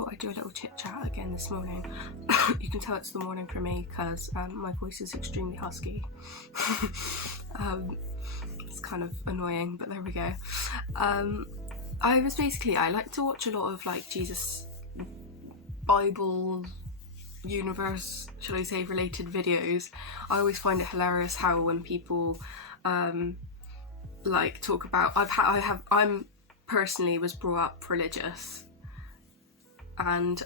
thought I'd do a little chit chat again this morning. You can tell it's the morning for me because my voice is extremely husky. It's kind of annoying, but there we go. I like to watch a lot of like Jesus Bible universe, shall I say, related videos. I always find it hilarious how when people like talk about, I'm personally was brought up religious, and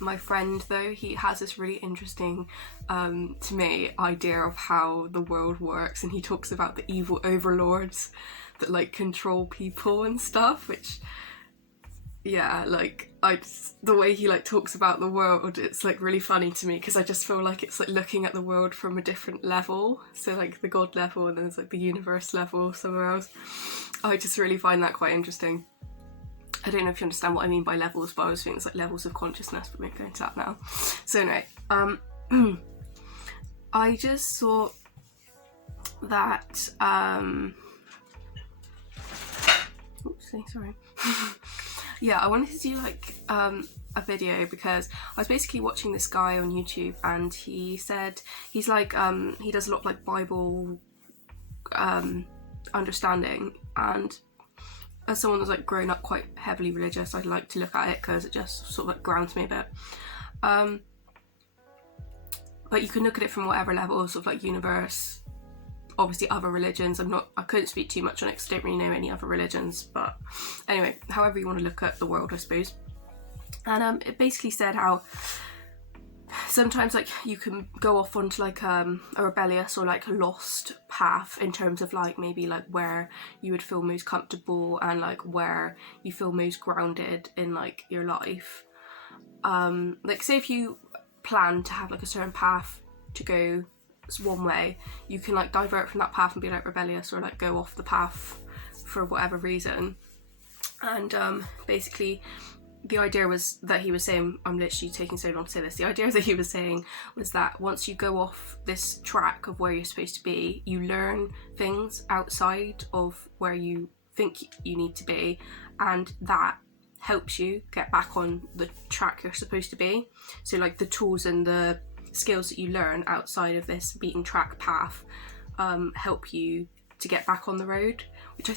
my friend though, he has this really interesting to me idea of how the world works, and he talks about the evil overlords that like control people and stuff, which yeah, like the way he like talks about the world, it's like really funny to me because I just feel like it's like looking at the world from a different level, so like the God level and then there's like the universe level somewhere else. I just really find that quite interesting. I don't know if you understand what I mean by levels, but I was thinking it's like levels of consciousness, but we won't go into that now. So anyway, I just thought that oopsie, sorry. Yeah, I wanted to do like a video because I was basically watching this guy on YouTube, and he said he's like he does a lot of like Bible understanding, and as someone that's like grown up quite heavily religious, I'd like to look at it because it just sort of like grounds me a bit. But you can look at it from whatever level, sort of like universe, obviously other religions. I couldn't speak too much on it because I don't really know any other religions, but anyway, however you want to look at the world, I suppose. And it basically said how sometimes like you can go off onto like a rebellious or like a lost path in terms of like maybe like where you would feel most comfortable and like where you feel most grounded in like your life. Like say if you plan to have like a certain path to go one way, you can like divert from that path and be like rebellious or like go off the path for whatever reason. And basically the idea was that he was saying, I'm literally taking so long to say this, the idea that he was saying was that once you go off this track of where you're supposed to be, you learn things outside of where you think you need to be, and that helps you get back on the track you're supposed to be. So like the tools and the skills that you learn outside of this beaten track path help you to get back on the road, which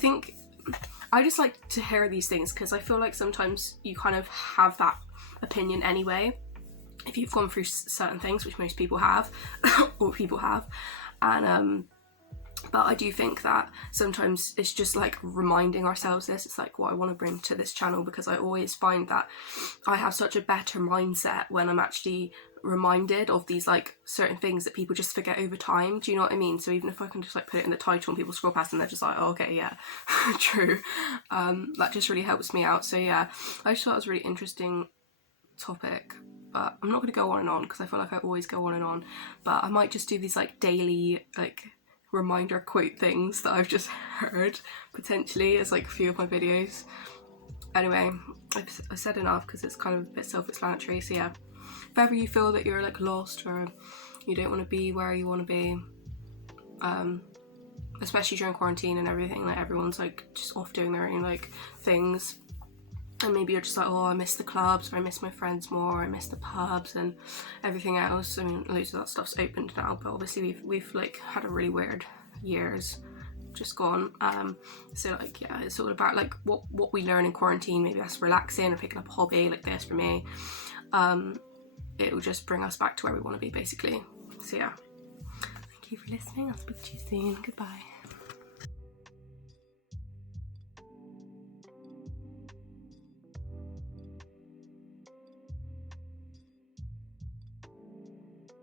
I just like to hear these things because I feel like sometimes you kind of have that opinion anyway if you've gone through certain things, which most people have or people have, and but I do think that sometimes it's just like reminding ourselves this. It's like what I want to bring to this channel, because I always find that I have such a better mindset when I'm actually reminded of these like certain things that people just forget over time. Do you know what I mean? So even if I can just like put it in the title and people scroll past and they're just like, oh, okay, yeah, true. That just really helps me out. So yeah, I just thought it was a really interesting topic, but I'm not going to go on and on because I feel like I always go on and on, but I might just do these like daily like reminder quote things that I've just heard potentially as like a few of my videos. Anyway, I've said enough because it's kind of a bit self-explanatory. So yeah, if ever you feel that you're like lost or you don't want to be where you want to be, especially during quarantine and everything, like everyone's like just off doing their own like things, and maybe you're just like, oh, I miss the clubs, or I miss my friends more, or I miss the pubs and everything else. I mean, loads of that stuff's opened now, but obviously we've like had a really weird years just gone. So like yeah, it's all about like what we learn in quarantine. Maybe that's relaxing or picking up a hobby like this for me. It will just bring us back to where we want to be basically. So yeah, thank you for listening. I'll speak to you soon. Goodbye.